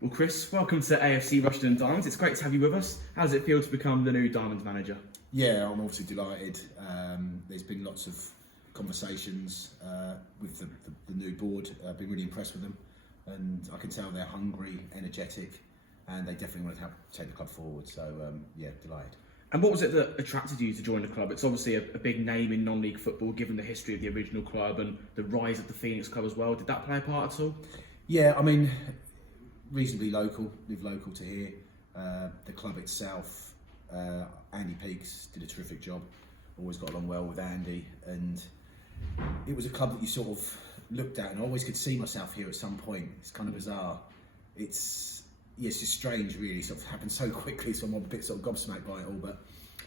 Well, Chris, welcome to AFC Rushden Diamonds. It's great to have you with us. How does it feel to become the new Diamonds manager? Yeah, I'm obviously delighted. There's been lots of conversations with the new board. I've been really impressed with them, and I can tell they're hungry, energetic, and they definitely want to help take the club forward. So, yeah, delighted. And what was it that attracted you to join the club? It's obviously a big name in non-league football, given the history of the original club and the rise of the Phoenix club as well. Did that play a part at all? Yeah, I mean, reasonably local, live local to here. The club itself, Andy Peakes did a terrific job. Always got along well with Andy, and it was a club that you sort of looked at, and I always could see myself here at some point. It's kind of bizarre. It's just strange, really. Sort of happened so quickly, so I'm a bit sort of gobsmacked by it all. But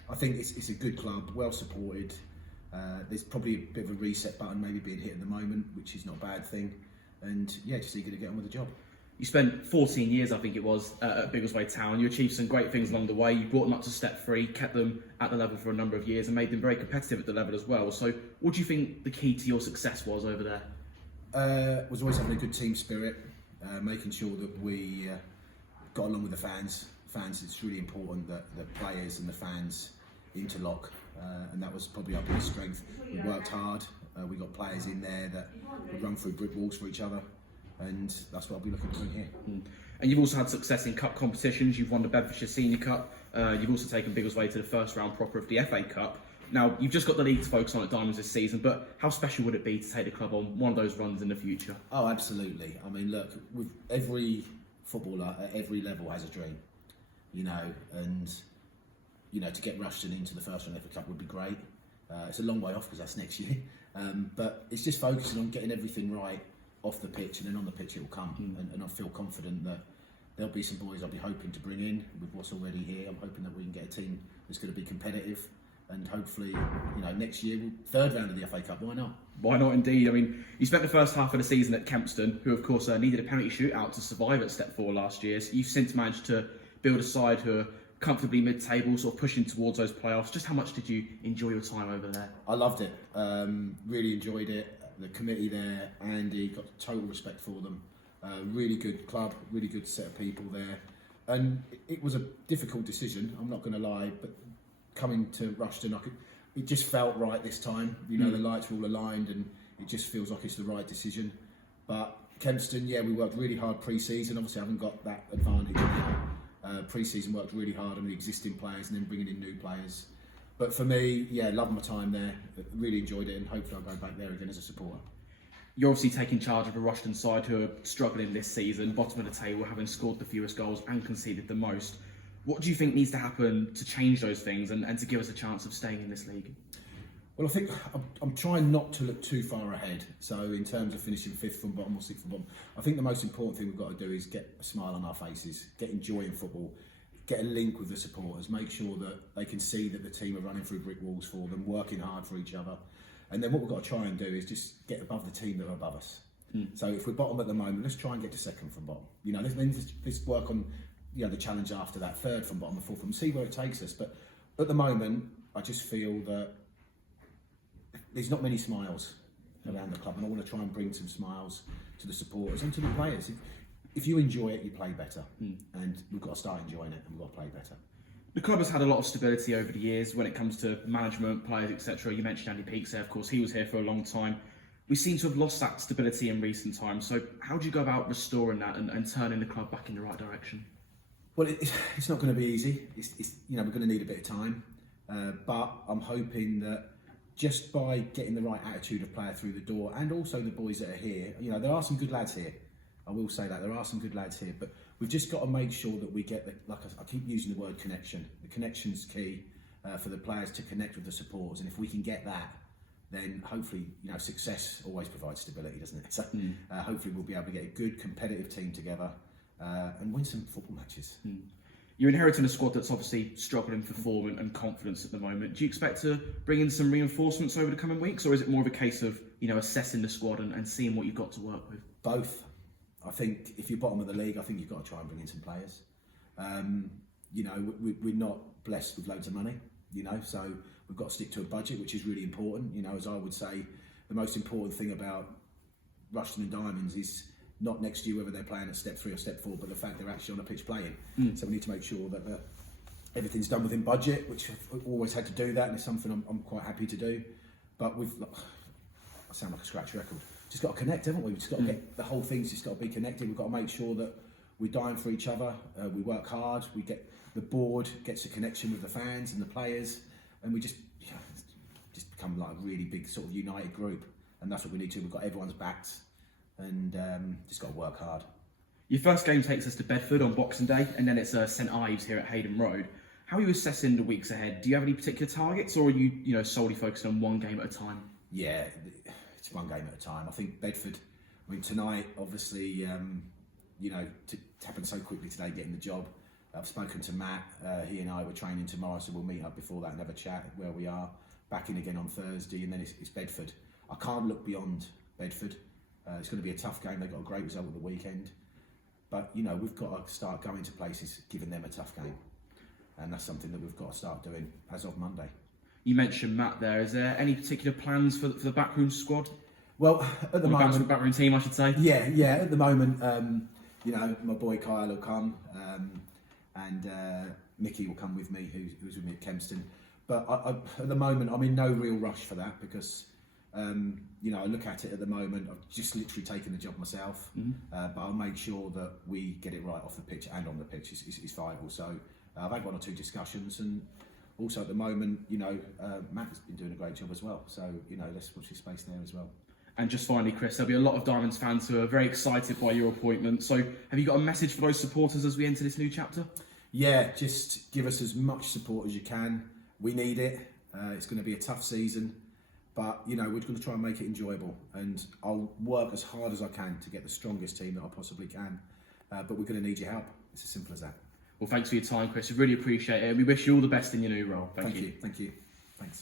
I think it's a good club, well supported. There's probably a bit of a reset button maybe being hit at the moment, which is not a bad thing. And yeah, just eager to get on with the job. You spent 14 years, I think it was, at Biggleswade Town. You achieved some great things along the way. You brought them up to step 3, kept them at the level for a number of years, and made them very competitive at the level as well. So, what do you think the key to your success was over there? Was always having a good team spirit, making sure that we got along with the fans. It's really important that the players and the fans interlock, and that was probably our biggest strength. We worked hard. We got players in there that would run through brick walls for each other. And that's what I'll be looking to do here. And you've also had success in cup competitions. You've won the Bedfordshire Senior Cup. You've also taken Biggleswade to the first round proper of the FA Cup. Now, you've just got the league to focus on at Diamonds this season, but how special would it be to take the club on one of those runs in the future? Oh, absolutely. I mean, look, with every footballer at every level has a dream, and to get Rushden into the first round FA Cup would be great. It's a long way off because that's next year, but it's just focusing on getting everything right off the pitch, and then on the pitch it will come. And I feel confident that there'll be some boys I'll be hoping to bring in with what's already here. I'm hoping that we can get a team that's going to be competitive, and hopefully, next year, third round of the FA Cup. Why not? Why not, indeed? I mean, you spent the first half of the season at Kempston, who of course needed a penalty shootout to survive at step 4 last year. So you've since managed to build a side who are comfortably mid-table, sort of pushing towards those playoffs. Just how much did you enjoy your time over there? I loved it. Really enjoyed it. The committee there, Andy, got total respect for them. Really good club, really good set of people there. And it was a difficult decision, I'm not going to lie, but coming to Rushden, it just felt right this time. The lights were all aligned, and it just feels like it's the right decision. But Kempston, yeah, we worked really hard pre-season. Obviously, I haven't got that advantage now. Pre-season worked really hard on the existing players and then bringing in new players. But for me, yeah, loved my time there, really enjoyed it, and hopefully I'll go back there again as a supporter. You're obviously taking charge of a Rushden side who are struggling this season, bottom of the table, having scored the fewest goals and conceded the most. What do you think needs to happen to change those things and to give us a chance of staying in this league? Well, I think I'm trying not to look too far ahead. So in terms of finishing 5th from bottom or 6th from bottom, I think the most important thing we've got to do is get a smile on our faces, get enjoying football, get a link with the supporters, make sure that they can see that the team are running through brick walls for them, working hard for each other. And then what we've got to try and do is just get above the team that are above us. So if we're bottom at the moment, let's try and get to 2nd from bottom. Let's work on the challenge after that, 3rd from bottom and 4th from, see where it takes us. But at the moment, I just feel that there's not many smiles around the club, and I want to try and bring some smiles to the supporters and to the players. If you enjoy it, you play better, and we've got to start enjoying it, and we've got to play better. The club has had a lot of stability over the years when it comes to management, players, etc. You mentioned Andy Peakes there, of course, he was here for a long time. We seem to have lost that stability in recent times. So how do you go about restoring that and turning the club back in the right direction? Well, it's not going to be easy. We're going to need a bit of time, but I'm hoping that just by getting the right attitude of player through the door, and also the boys that are here, there are some good lads here. I will say that there are some good lads here, but we've just got to make sure that we get I keep using the word connection. The connection's key for the players to connect with the supporters, and if we can get that, then hopefully, success always provides stability, doesn't it? So hopefully we'll be able to get a good competitive team together and win some football matches. You're inheriting a squad that's obviously struggling for form and confidence at the moment. Do you expect to bring in some reinforcements over the coming weeks, or is it more of a case of assessing the squad and seeing what you've got to work with? Both. I think if you're bottom of the league, I think you've got to try and bring in some players. We're not blessed with loads of money, so we've got to stick to a budget, which is really important. As I would say, the most important thing about Rushden Diamonds is not next year whether they're playing at step 3 or step 4, but the fact they're actually on a pitch playing. So we need to make sure that everything's done within budget, which I've always had to do that, and it's something I'm quite happy to do. But I sound like a scratch record. Just got to connect, haven't we? We've just got to get the whole thing's just got to be connected. We've got to make sure that we're dying for each other. We work hard. We get the board gets a connection with the fans and the players, and we just become like a really big sort of united group. And that's what we need to. We've got everyone's backs, and just got to work hard. Your first game takes us to Bedford on Boxing Day, and then it's St Ives here at Hayden Road. How are you assessing the weeks ahead? Do you have any particular targets, or are you solely focusing on one game at a time? Yeah, it's one game at a time. I think Bedford. I mean, tonight, obviously, to happen so quickly today, getting the job. I've spoken to Matt. He and I were training tomorrow, so we'll meet up before that and have a chat where we are. Back in again on Thursday, and then it's Bedford. I can't look beyond Bedford. It's going to be a tough game. They got a great result at the weekend, but we've got to start going to places, giving them a tough game, and that's something that we've got to start doing as of Monday. You mentioned Matt there. Is there any particular plans for the Backroom squad? Well, at the moment, Backroom team, I should say. Yeah. At the moment, my boy Kyle will come, and Mickey will come with me, who's with me at Kempston. But at the moment, I'm in no real rush for that because, I look at it at the moment. I've just literally taken the job myself, but I'll make sure that we get it right off the pitch and on the pitch. It's vital. So I've had 1 or 2 discussions, and also at the moment, Matt has been doing a great job as well. So let's watch his space there as well. And just finally, Chris, there'll be a lot of Diamonds fans who are very excited by your appointment. So have you got a message for those supporters as we enter this new chapter? Yeah, just give us as much support as you can. We need it. It's going to be a tough season, but we're going to try and make it enjoyable. And I'll work as hard as I can to get the strongest team that I possibly can. But we're going to need your help. It's as simple as that. Well, thanks for your time, Chris. We really appreciate it. We wish you all the best in your new role. Thank you. Thank you. Thanks.